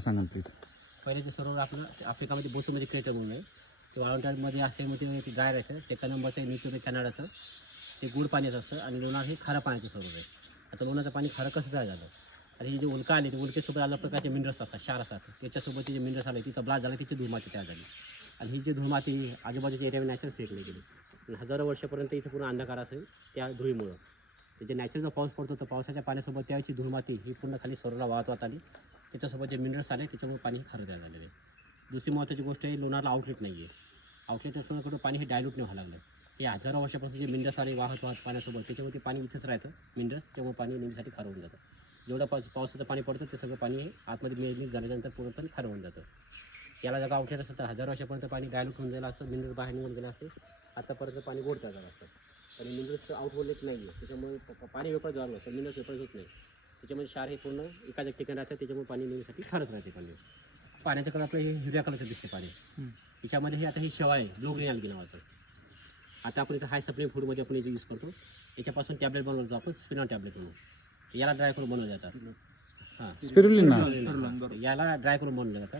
सांगा प्लीज. पहिले ते सरोवर आपलं आफ्रिकामध्ये बोसूमध्ये क्रिएटर म्हणून आहे ते वाळवंटामध्ये असल्यामध्ये ते ड्राय राहतं. सेकंड नंबरचं आहे न्यूट्युब कॅनडाचं ते गोड पाण्याचं असतं आणि लोणार हे खारं पाण्याचं सरोवर आहे. आता लोणाचं पाणी खारं कसं तयार झालं आणि ही जे उल्का आली ते उल्केसोबत अलग प्रकारचे मिनरल्स असतात क्षार असतात त्याच्यासोबत जे मिनरल्स आले तिथं ब्लास्ट झाला तिथे धुळमाती तयार झाली आणि ही जी धुळमाती आजूबाजूच्या एरियामध्ये नॅचरल फेकली गेली आणि हजारो वर्षापर्यंत इथे पूर्ण अंधकार असेल त्या धुळीमुळं. त्याचे नॅचरल जो पाऊस पडतो तर पावसाच्या पाण्यासोबत त्याची धुळमाती ही पूर्ण खाली सरोवरला वाहत आली त्याच्यासोबत जे मिनरल्स आले त्याच्यामुळे पाणी खारं तयार झालेलं आहे. दुसरी महत्त्वाची गोष्ट आहे लोणारला आउटलेट नाही आहे. आउटलेट असल्याकडं पाणी हे डायल्यूट नाही व्हायला लागलं. हे हजारो वर्षापासून जे मिनरल्स आले वाहत पाण्यासोबत त्याच्यामुळे ते पाणी इथंच राहतं मिनरल्स त्यामुळे पाणी नेहमीसाठी खारं होऊन जातं. जेवढं पावसाचं पाणी पडतं ते सगळं पाणी हे आतमध्ये मिक्स झाल्यानंतर पूर्णपणे खारं होऊन जातं. याला जर आउटलेट असेल तर हजारो वर्षापर्यंत पाणी डायल्यूट होऊन जायला असं मिनरल बाहेर निघून गेलं असते आतापर्यंत पाणी गोड तयार झालं असतं आणि मिनरल्स आउटलेट नाही आहे त्याच्यामुळे पाणी वेपर झालं असतं मिनरल्स वेपर होत नाही त्याच्यामुळे क्षार हे पूर्ण एकाच एक ठिकाणी राहतं त्याच्यामुळे पाणी नेहमीसाठी खारच राहते. पाण्याचं कलर आपलं हे हिरव्या कलरचं दिसते पाणी. याच्यामध्ये हे आता ही शेवाळ आहे ब्लू ग्रीन अल्गी नावाचं. आता आपण इथं हाय सप्लिमेंट फूडमध्ये आपण इथे यूज करतो. याच्यापासून टॅबलेट बनवतो आपण स्पिनॉल टॅबलेट म्हणून याला ड्राय करून बनवलं जातात. हां स्पिरुलिना याला ड्राय करून बनवलं जातं.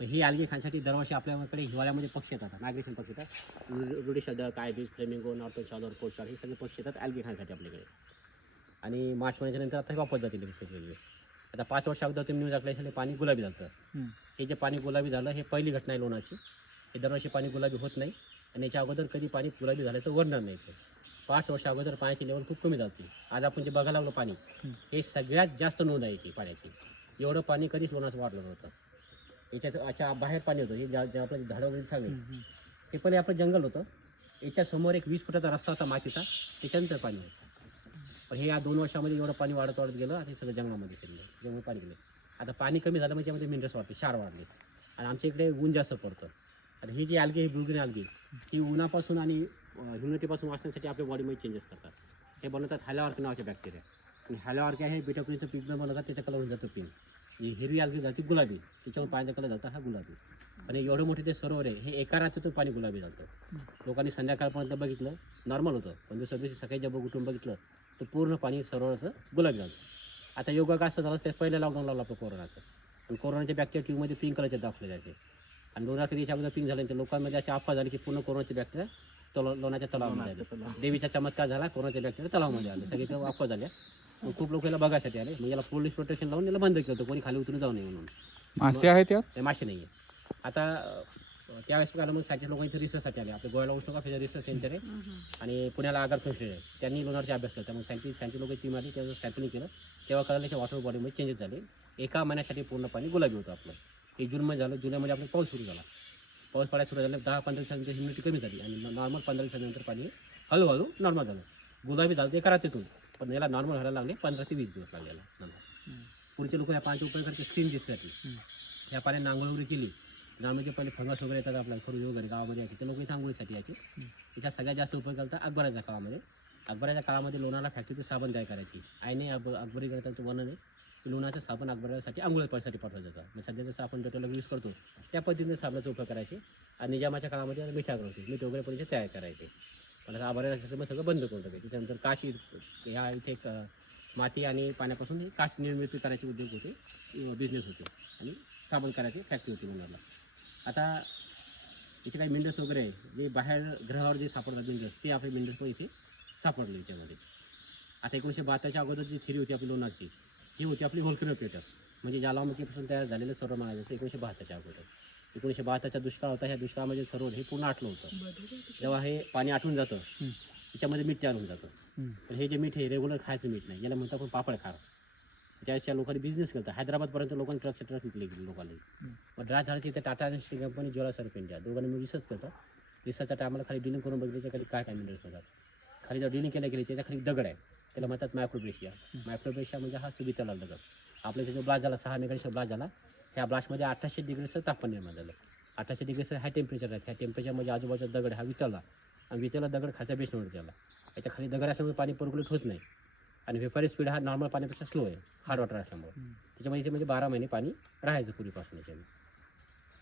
ही अल्गी खाण्यासाठी दरवर्षी आपल्याकडे हिवाळ्यामध्ये पक्षी येतात मायग्रेशन पक्षी येतात रुडीशदक आयबिस फ्लेमिंगो नॉर्टन शॉलर पोर्चार हे सगळे पक्षी येतात अल्गी खाण्यासाठी आपल्याकडे आणि मार्च महिन्याच्या नंतर आता वापस जातील वेगळे. आता 5 वर्ष अगोदर तुम्ही न्यूज ऐकलं पाणी गुलाबी झालं. हे जे पाणी गुलाबी झालं हे पहिली घटना आहे लोणाची. हे दरवर्षी पाणी गुलाबी होत नाही आणि याच्या अगोदर कधी पाणी गुलाबी झाल्याचं वर्णन नाही. 5 वर्ष अगोदर पाण्याची लेवल खूप कमी झाली. आज आपण जे बघायला लागलो पाणी हे सगळ्यात जास्त नोंद आहे पाण्याची. एवढं पाणी कधीच लोणाचं वाढलं नव्हतं. याच्या बाहेर पाणी होतं हे जे आपलं झाडं वगैरे सांगेल हे पहिले आपलं जंगल होतं. याच्यासमोर एक 20 फुटाचा रस्ता होता मातीचा त्याच्यानंतर पाणी होतं. पण हे या 2 वर्षामध्ये एवढं पाणी वाढत गेलं आणि सगळं जंगलामध्ये केलं त्यामुळे पाणी गेलं. आता पाणी कमी झालं म्हणजे त्यामध्ये मिनरल्स वाढले क्षार वाढले आणि आमच्या इकडे ऊन जास्त पडतं. आणि ही जी अल्गी ही ब्लू ग्रीन अल्गी ही उन्हापासून आणि ह्युमिडिटीपासून वाचण्यासाठी आपल्या बॉडीमध्ये चेंजेस करतात. हे बनवतात हॅलोआर्की नावाचे बॅक्टेरिया आणि हॅलोआर्की आहे बीटाक्युरीचं पीक बनवतात त्याचा कलर होऊन जातो पिंक. ही हिरवी अल्गी जाते गुलाबी त्याच्यामुळे पाण्याचा कलर जातो हा गुलाबी. आणि एवढं मोठे ते सरोवर आहे हे एका रात्रीतून पाणी गुलाबी जातं. लोकांनी संध्याकाळपर्यंत बघितलं नॉर्मल होतं पण दुसऱ्या दिवशी सकाळी जेव्हा उठून बघितलं तर पूर्ण पाणी सरोवराचं गुलाबी झालं. आता योगा का असं झालं ते पहिलं लॉकडाऊन लावलं आपलं कोरोनाचं आणि कोरोनाच्या बॅक्टेरिया ट्यूबमध्ये पिंक कलरचे दाखवले जायचे आणि लोणार कधी अगोदर पिंक झाल्यानंतर लोकांमध्ये अशी अफवा झाली की पूर्ण कोरोनाचे बॅक्टेरिया लोणाच्या तलावामध्ये आले. देवीचा चमत्कार झाला कोरोनाचे बॅक्टेरिया तलावामध्ये आले सगळीकडे अफवा झाल्या. खूप लोक याला बघायसाठी आले म्हणजे याला पोलीस प्रोटेक्शन लावून याला बंद केलं होतं कोणी खाली उतरून जाऊ नये म्हणून. मासे आहेत यात मासे नाही आहे. आता त्यावेळेस काय मग सायंटिस्ट लोक इथे रिसर्चसाठी आले. आपल्या गोव्याला उष्णकपेक्षा रिसर्च सेंटर आहे आणि पुण्याला आगार संस्था आहे त्यांनी लोणारचा अभ्यास केला. त्यामुळे सायंटिस्ट लोक टीम आली त्याचं सॅम्पलिंग केलं तेव्हा कळाल्याच्या वॉटर बॉडीमध्ये चेंजेस झाले. एका महिन्यासाठी पूर्ण पाणी गुलाबी होतं आपलं. हे जूनमध्ये झालं. जुलैमध्ये आपलं पाऊस सुरू झाला. पाऊस पडायला सुरू झालं 10-15 दिवसांनंतर ह्युमिडिटी कमी झाली आणि नॉर्मल 15 दिवसानंतर पाणी हळूहळू नॉर्मल झालं. गुलाबी झालं एका रात्रीतून पण याला नॉर्मल व्हायला लागले 15 ते 20 दिवस लागलेला नंतर. पुढचे लोक या पाण्याचा उपयोग करते स्किन दिसण्यासाठी. या पाण्याने आंघोळ वगैरे केली ज्यामध्ये पहिले फंगस वगैरे येतात आपल्याला खरुज वगैरे गावामध्ये यायचे ते लोक इथे आंघोळीसाठी यायचे. याचा सगळ्यात जास्त उपयोग करतात अकबराच्या काळामध्ये. अकबराच्या काळामध्ये लोणाला फॅक्टरीचे साबण तयार करायची. आईने अकबरी गणितांचं वर्णन आहे की लोणाचं साबण अकबरासाठी आंघोळीसाठी पाठवलं जातं. म्हणजे सध्या जसं आपण डेटॉल यूज करतो त्या पद्धतीने साबणाचा उपयोग करायचे आणि निजामाच्या काळामध्ये मिठा करते मीठ वगैरे पण तयार करायचे. पण आता अकबराच्या मग सगळं बंद करून टाकायचे. त्याच्यानंतर काशी ह्या इथे माती आणि पाण्यापासून काश निर्मिती करायचे उद्योग होते बिझनेस होते आणि साबण करायची फॅक्टरी होती लोणारला. आता याचे काही मिनरल्स वगैरे आहे जे बाहेर ग्रहावर जे सापडतात मिनरल्स ते आपले मिनरल्स पण इथे सापडले याच्यामध्ये. आता 1972च्या अगोदर जी थिअरी होती आपली लोणारची ही होती आपली व्होल्कॅनो क्रेटर म्हणजे ज्वालामुखीपासून तयार झालेलं सरोवर म्हणायचं 1972च्या अगोदर. 1972चा दुष्काळ होता. ह्या दुष्काळामध्ये सरोवर हे पूर्ण आटलं होतं. जेव्हा हे पाणी आटून जातं त्याच्यामध्ये मीठ तयार होऊन जातं. पण हे जे मीठ आहे रेग्युलर खायचं मीठ नाही याला म्हणतो आपण पापड खार. त्याच्या लोकांनी बिझनेस केला. हैदराबादपर्यंत लोकांनी ट्रकचे विकले गेले लोकांनी. मग ड्राय झालं की त्या टाटा इंडस्ट्री कंपनी ज्वाला सर्फ इंडिया दोघांनी मी रिसर्च करतात. रिसर्चच्या टायमाला खाली डिलिंग करून बघितल्याच्या खाली काय काय मिनरल्स होतात. खाली जर डिलिंग केल्या गेली त्याच्या खाली दगड आहे त्याला म्हणतात मायक्रोब्रेशिया. मायक्रोब्रेशिया म्हणजे हा सुबितला दगड. आपल्या जो ब्लास्ट झाला 6 मेगाचा ब्लास्ट झाला ह्या ब्लास्टमध्ये 1800 डिग्रीचं तापमान निर्माण झालं. 1800 डिग्रीचं हाय टेम्परेचर आहे. ह्या टेम्परेचरमध्ये आजूबाजूचा दगड हा वितळला आणि वितळला दगड खालच्या बेसमध्ये त्याला याच्या खाली दगड असल्यामुळे पाणी पर्क्युलेट होत नाही आणि व्हेपर स्पीड हा नॉर्मल पाण्यापेक्षा स्लो आहे हार्ड वॉटर असल्यामुळे. त्याच्यामुळे इथे म्हणजे 12 महिने पाणी राहायचं पूर्वीपासून याच्यामध्ये.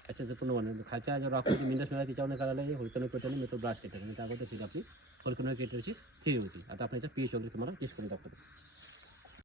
त्याचं पूर्ण वर्णन खालच्या जो रॉकमध्ये मिनरल्स मिळाला त्याच्यावर कळालं हे व्होल्कॅनो क्रेटरने मेट्रो ब्लास्ट केटर आणि त्याबद्दल अगोदर अगोदर अगोदर आपली व्होल्कॅनो क्रेटरची थिअरी होती. आता आपण याचा पीएच वगैरे तुम्हाला टेस्ट करून दाखवतो.